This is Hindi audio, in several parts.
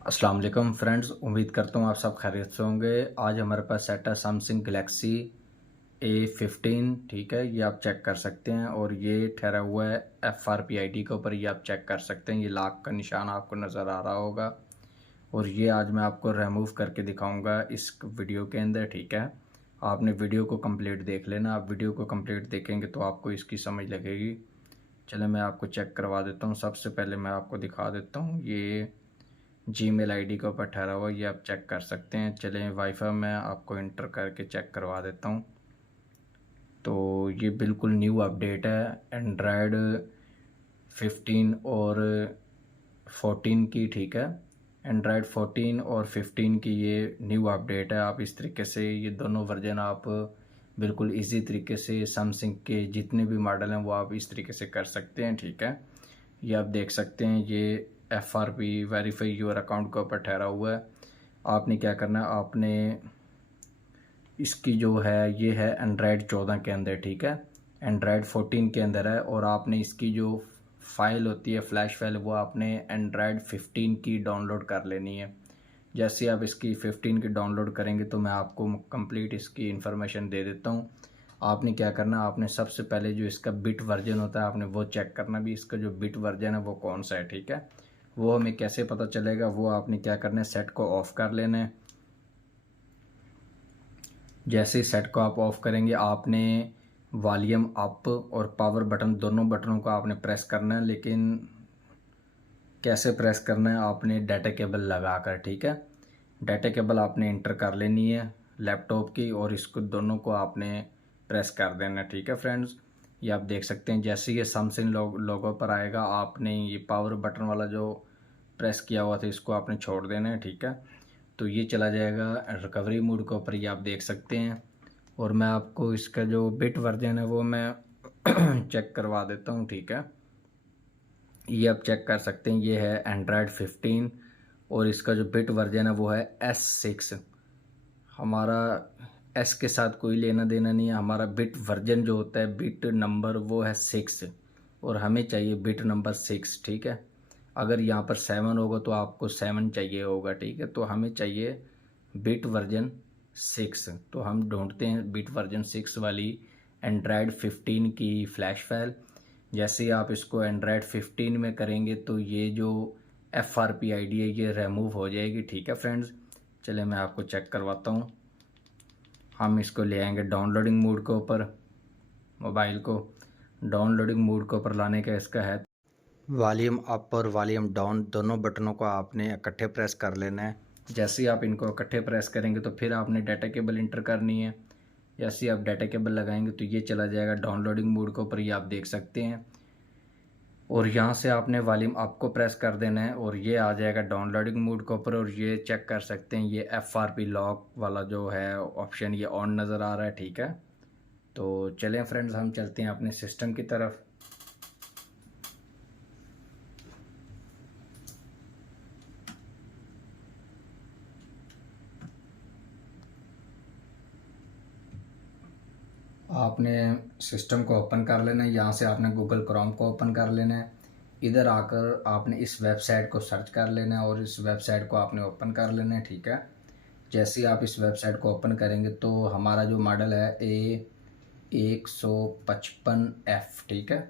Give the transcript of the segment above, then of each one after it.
अस्सलाम वालेकुम फ्रेंड्स, उम्मीद करता हूँ आप सब खैरियत से होंगे। आज हमारे पास सेट है सैमसंग गैलेक्सी A15। ठीक है, ये आप चेक कर सकते हैं और ये ठहरा हुआ है FRP ID के ऊपर। ये आप चेक कर सकते हैं, ये लाख का निशान आपको नज़र आ रहा होगा। और ये आज मैं आपको रिमूव करके दिखाऊंगा इस वीडियो के अंदर। ठीक है, आपने वीडियो को कंप्लीट देख लेना। आप वीडियो को कंप्लीट देखेंगे तो आपको इसकी समझ लगेगी। चले मैं आपको चेक करवा देता हूँ। सबसे पहले मैं आपको दिखा देता हूँ, ये जीमेल आईडी के ऊपर ठहरा हुआ, ये आप चेक कर सकते हैं। चलें वाईफाई में आपको इंटर करके चेक करवा देता हूँ। तो ये बिल्कुल न्यू अपडेट है एंड्रॉयड 15 और 14 की। ठीक है, एंड्रॉयड 14 और 15 की ये न्यू अपडेट है। आप इस तरीके से ये दोनों वर्जन आप बिल्कुल इजी तरीके से सैमसंग के जितने भी मॉडल हैं वो आप इस तरीके से कर सकते हैं। ठीक है, ये आप देख सकते हैं, ये FRP वेरीफाई योर अकाउंट के ऊपर ठहरा हुआ है। आपने क्या करना है, आपने इसकी जो है ये है एंड्रॉयड 14 के अंदर। ठीक है, एंड्रॉयड 14 के अंदर है। और आपने इसकी जो फाइल होती है फ्लैश फाइल, वो आपने एंड्रॉयड 15 की डाउनलोड कर लेनी है। जैसे आप इसकी 15 की डाउनलोड करेंगे तो मैं आपको कंप्लीट इसकी इन्फॉर्मेशन दे देता हूँ। आपने क्या करना, आपने सबसे पहले जो इसका बिट वर्जन होता है आपने वो चेक करना भी, इसका जो बिट वर्जन है वो कौन सा है। ठीक है, वो हमें कैसे पता चलेगा, वो आपने क्या करना है, सेट को ऑफ़ कर लेना है। जैसे ही सेट को आप ऑफ़ करेंगे, आपने वॉल्यूम अप और पावर बटन दोनों बटनों को आपने प्रेस करना है। लेकिन कैसे प्रेस करना है, आपने डाटा केबल लगा कर। ठीक है, डाटा केबल आपने इंटर कर लेनी है लैपटॉप की और इसको दोनों को आपने प्रेस कर देना है। ठीक है फ्रेंड्स, ये आप देख सकते हैं। जैसे ये सैमसंग लोगो पर आएगा, आपने ये पावर बटन वाला जो प्रेस किया हुआ था इसको आपने छोड़ देना है। ठीक है, तो ये चला जाएगा रिकवरी मोड के ऊपर, ये आप देख सकते हैं। और मैं आपको इसका जो बिट वर्जन है वो मैं चेक करवा देता हूँ। ठीक है, ये आप चेक कर सकते हैं, ये है एंड्रॉयड 15 और इसका जो बिट वर्जन है वो है S6। हमारा एस के साथ कोई लेना देना नहीं है, हमारा बिट वर्जन जो होता है बिट नंबर वो है 6 और हमें चाहिए बिट नंबर 6। ठीक है, अगर यहाँ पर 7 होगा तो आपको 7 चाहिए होगा। ठीक है, तो हमें चाहिए बिट वर्जन 6। तो हम ढूंढते हैं बिट वर्जन 6 वाली एंड्रॉयड 15 की फ्लैश फाइल। जैसे ही आप इसको एंड्रॉयड 15 में करेंगे तो ये जो FRP ID है ये रिमूव हो जाएगी। ठीक है फ्रेंड्स, चलिए मैं आपको चेक करवाता हूँ। हम इसको ले आएंगे डाउनलोडिंग मोड के ऊपर। मोबाइल को डाउनलोडिंग मोड के ऊपर लाने का इसका है, वॉल्यूम अप और वॉल्यूम डाउन दोनों बटनों को आपने इकट्ठे प्रेस कर लेना है। जैसे ही आप इनको इकट्ठे प्रेस करेंगे तो फिर आपने डाटा केबल इंटर करनी है। जैसे ही आप डाटा केबल लगाएंगे तो ये चला जाएगा डाउनलोडिंग मोड के ऊपर, ये आप देख सकते हैं। और यहाँ से आपने वॉल्यूम अप को प्रेस कर देना है और ये आ जाएगा डाउनलोडिंग मोड के ऊपर। और ये चेक कर सकते हैं, ये FRP लॉक वाला जो है ऑप्शन ये ऑन नज़र आ रहा है। ठीक है, तो चलें फ्रेंड्स, हम चलते हैं अपने सिस्टम की तरफ। आपने सिस्टम को ओपन कर लेना है, यहाँ से आपने गूगल क्रोम को ओपन कर लेना है। इधर आकर आपने इस वेबसाइट को सर्च कर लेना है और इस वेबसाइट को आपने ओपन कर लेना है। ठीक है, जैसे ही आप इस वेबसाइट को ओपन करेंगे तो हमारा जो मॉडल है A155F। ठीक है,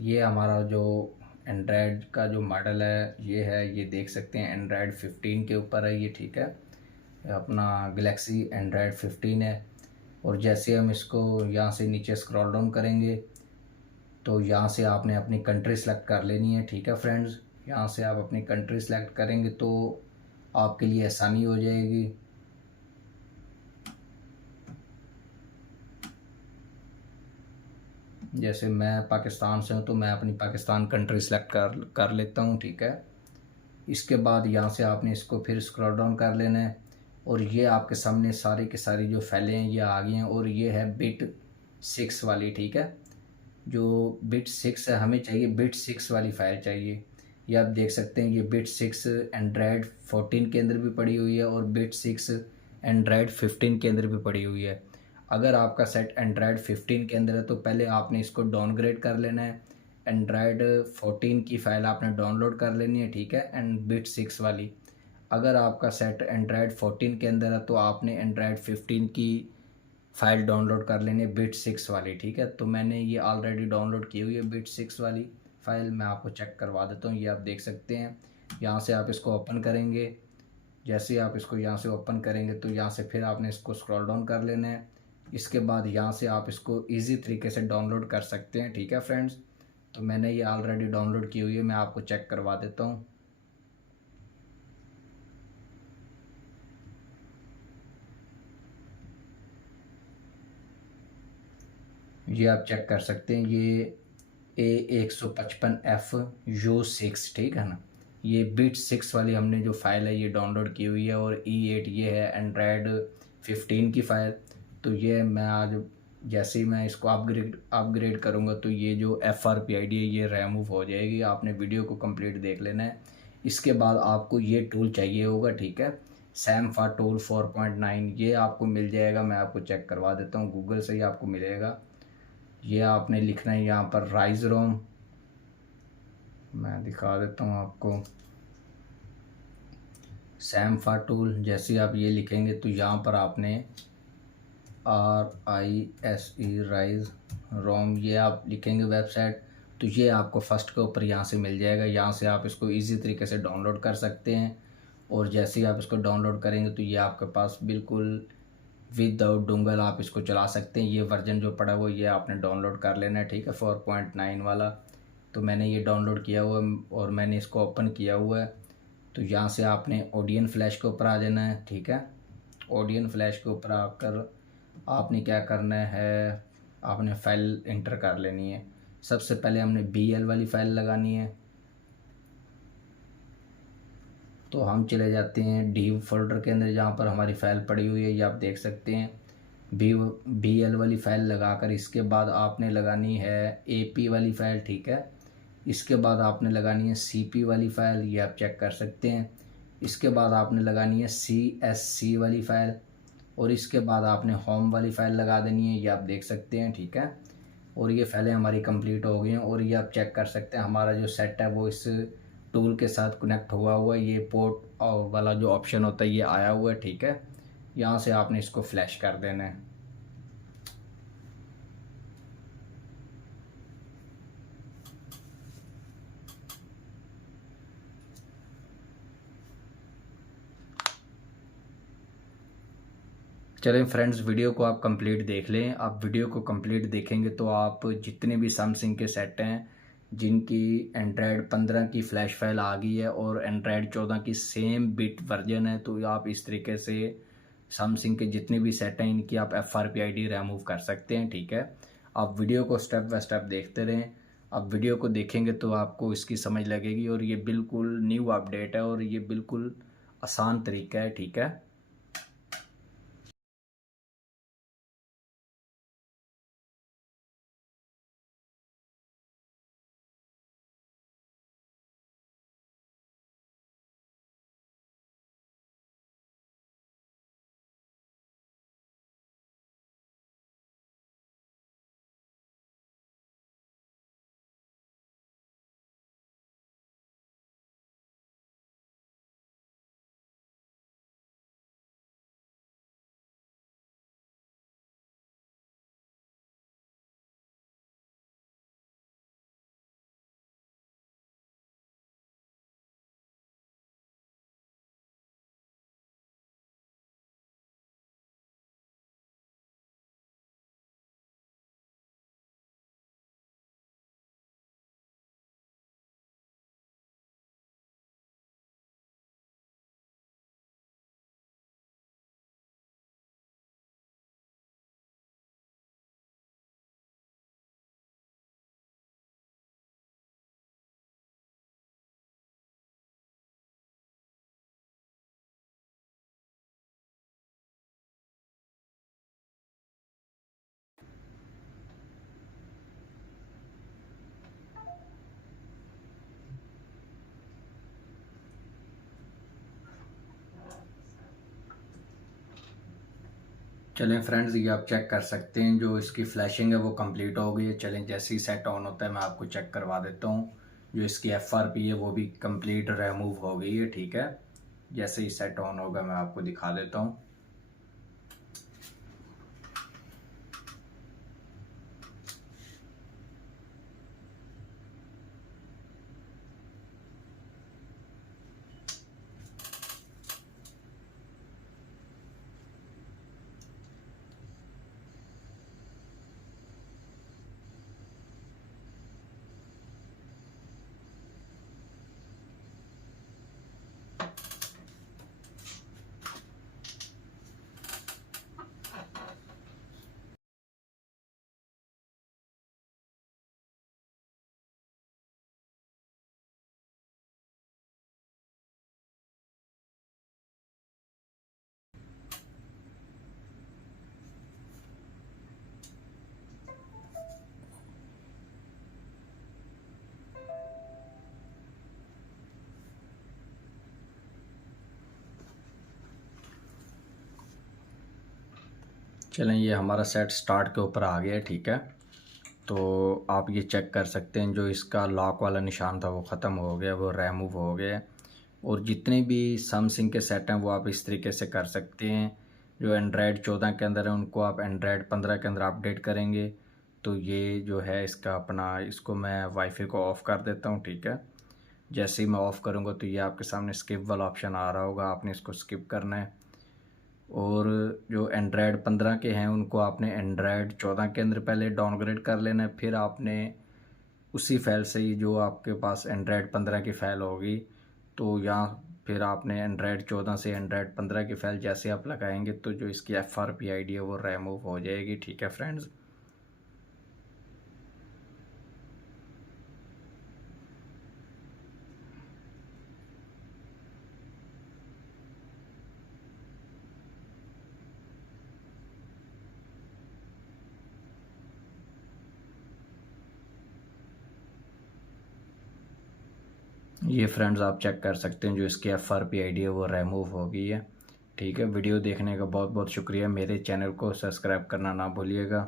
ये हमारा जो एंड्रॉयड का जो मॉडल है ये देख सकते हैं एंड्रॉयड 15 के ऊपर है ये। ठीक है, अपना गैलेक्सी एंड्रॉयड 15 है। और जैसे हम इसको यहाँ से नीचे स्क्रॉल डाउन करेंगे तो यहाँ से आपने अपनी कंट्री सेलेक्ट कर लेनी है। ठीक है फ्रेंड्स, यहाँ से आप अपनी कंट्री सेलेक्ट करेंगे तो आपके लिए आसानी हो जाएगी। जैसे मैं पाकिस्तान से हूँ तो मैं अपनी पाकिस्तान कंट्री सेलेक्ट कर लेता हूँ। ठीक है, इसके बाद यहाँ से आपने इसको फिर स्क्रॉल डाउन कर लेना है और ये आपके सामने सारी की सारी जो फाइलें हैं ये आ गई हैं। और ये है बिट 6 वाली। ठीक है, जो बिट 6 है हमें चाहिए बिट 6 वाली फाइल चाहिए। ये आप देख सकते हैं, ये बिट 6 एंड्रॉयड 14 के अंदर भी पड़ी हुई है और बिट 6 एंड्रॉयड 15 के अंदर भी पड़ी हुई है। अगर आपका सेट एंड्रॉयड 15 के अंदर है तो पहले आपने इसको डाउनग्रेड कर लेना है, एंड्रॉयड 14 की फ़ाइल आपने डाउनलोड कर लेनी है। ठीक है, एंड बिट 6 वाली अगर आपका सेट एंड्रॉयड 14 के अंदर है तो आपने एंड्रॉयड 15 की फ़ाइल डाउनलोड कर लेनी है, बिट 6 वाली, ठीक है। तो मैंने ये ऑलरेडी डाउनलोड की हुई है बिट 6 वाली फ़ाइल, मैं आपको चेक करवा देता हूँ। ये आप देख सकते हैं, यहाँ से आप इसको ओपन करेंगे। जैसे ही आप इसको यहाँ से ओपन करेंगे तो यहाँ से फिर आपने इसको स्क्रॉल डाउन कर लेना है। इसके बाद यहाँ से आप इसको ईजी तरीके से डाउनलोड कर सकते हैं, ठीक है फ्रेंड्स। तो मैंने ये ऑलरेडी डाउनलोड की हुई है, मैं आपको चेक करवा देता हूँ। ये आप चेक कर सकते हैं, ये A155F U6, ठीक है ना। ये बिट 6 वाली हमने जो फ़ाइल है ये डाउनलोड की हुई है, और E8 ये है एंड्रॉयड 15 की फ़ाइल। तो ये मैं आज जैसे ही मैं इसको अपग्रेड करूँगा तो ये जो FRPID है ये रिमूव हो जाएगी। आपने वीडियो को कंप्लीट देख लेना है। इसके बाद आपको ये टूल चाहिए होगा, ठीक है, सैम टूल 4.9, ये आपको मिल जाएगा। मैं आपको चेक करवा देता हूँ, गूगल से ही आपको मिलेगा। ये आपने लिखना है यहाँ पर राइज रोम, मैं दिखा देता हूँ आपको, सैम टूल। जैसे आप ये लिखेंगे तो यहाँ पर आपने RISE राइज रोम ये आप लिखेंगे वेबसाइट, तो ये आपको फर्स्ट के ऊपर यहाँ से मिल जाएगा। यहाँ से आप इसको इजी तरीके से डाउनलोड कर सकते हैं। और जैसे ही आप इसको डाउनलोड करेंगे तो ये आपके पास बिल्कुल विदाउट डोंगल आप इसको चला सकते हैं। ये वर्जन जो पड़ा हुआ ये आपने डाउनलोड कर लेना है, ठीक है, 4.9 वाला। तो मैंने ये डाउनलोड किया हुआ है और मैंने इसको ओपन किया हुआ है। तो यहाँ से आपने ओडियन फ्लैश के ऊपर आ जाना है, ठीक है। ओडियन फ्लैश के ऊपर आकर आपने क्या करना है, आपने फ़ाइल इंटर कर लेनी है। सबसे पहले हमने BL वाली फ़ाइल लगानी है। तो हम चले जाते हैं डी फोल्डर के अंदर जहाँ पर हमारी फ़ाइल पड़ी हुई है, ये आप देख सकते हैं। BL वाली फ़ाइल लगाकर इसके बाद आपने लगानी है AP वाली फ़ाइल, ठीक है। इसके बाद आपने लगानी है CP वाली फ़ाइल, ये आप चेक कर सकते हैं। इसके बाद आपने लगानी है CSC वाली फ़ाइल, और इसके बाद आपने होम वाली फ़ाइल लगा देनी है, ये आप देख सकते हैं, ठीक है। और ये फाइलें हमारी कंप्लीट हो गई हैं। और ये आप चेक कर सकते हैं हमारा जो सेट है वो इस टूल के साथ कनेक्ट हुआ हुआ है। ये पोर्ट वाला जो ऑप्शन होता है ये आया हुआ है, ठीक है। यहाँ से आपने इसको फ्लैश कर देना है। चलें फ्रेंड्स, वीडियो को आप कंप्लीट देख लें। आप वीडियो को कंप्लीट देखेंगे तो आप जितने भी सैमसंग के सेट हैं जिनकी एंड्रॉयड 15 की फ़्लैश फाइल आ गई है और एंड्रॉयड 14 की सेम बिट वर्जन है, तो आप इस तरीके से सैमसंग के जितने भी सेट हैं इनकी आप FRPID रिमूव कर सकते हैं, ठीक है। आप वीडियो को स्टेप बाय स्टेप देखते रहें। आप वीडियो को देखेंगे तो आपको इसकी समझ लगेगी, और ये बिल्कुल न्यू अपडेट है और ये बिल्कुल आसान तरीका है, ठीक है। चलें फ्रेंड्स, ये आप चेक कर सकते हैं जो इसकी फ्लैशिंग है वो कंप्लीट हो गई है। चलें जैसे ही सेट ऑन होता है मैं आपको चेक करवा देता हूँ। जो इसकी FRP है वो भी कंप्लीट रिमूव हो गई है, ठीक है। जैसे ही सेट ऑन होगा मैं आपको दिखा देता हूँ। चलें, ये हमारा सेट स्टार्ट के ऊपर आ गया है, ठीक है। तो आप ये चेक कर सकते हैं, जो इसका लॉक वाला निशान था वो ख़त्म हो गया, वो रिमूव हो गया। और जितने भी सैमसंग के सेट हैं वो आप इस तरीके से कर सकते हैं। जो एंड्रॉयड 14 के अंदर है उनको आप एंड्रॉयड 15 के अंदर अपडेट करेंगे तो ये जो है इसका अपना, इसको मैं वाईफाई को ऑफ़ कर देता हूँ, ठीक है। जैसे ही मैं ऑफ़ करूँगा तो ये आपके सामने स्किप वाला ऑप्शन आ रहा होगा, आपने इसको स्किप करना है। और जो एंड्रॉयड 15 के हैं उनको आपने एंड्रॉयड 14 के अंदर पहले डाउनग्रेड कर लेना है, फिर आपने उसी फाइल से ही, जो आपके पास एंड्रॉयड 15 की फ़ाइल होगी, तो यहाँ फिर आपने एंड्रॉयड 14 से एंड्रॉयड 15 की फ़ाइल जैसे आप लगाएंगे तो जो इसकी FRP ID है वो रिमूव हो जाएगी, ठीक है फ्रेंड्स। ये फ्रेंड्स आप चेक कर सकते हैं, जो इसकी FRP ID है वो रिमूव हो गई है, ठीक है। वीडियो देखने का बहुत बहुत शुक्रिया। मेरे चैनल को सब्सक्राइब करना ना भूलिएगा।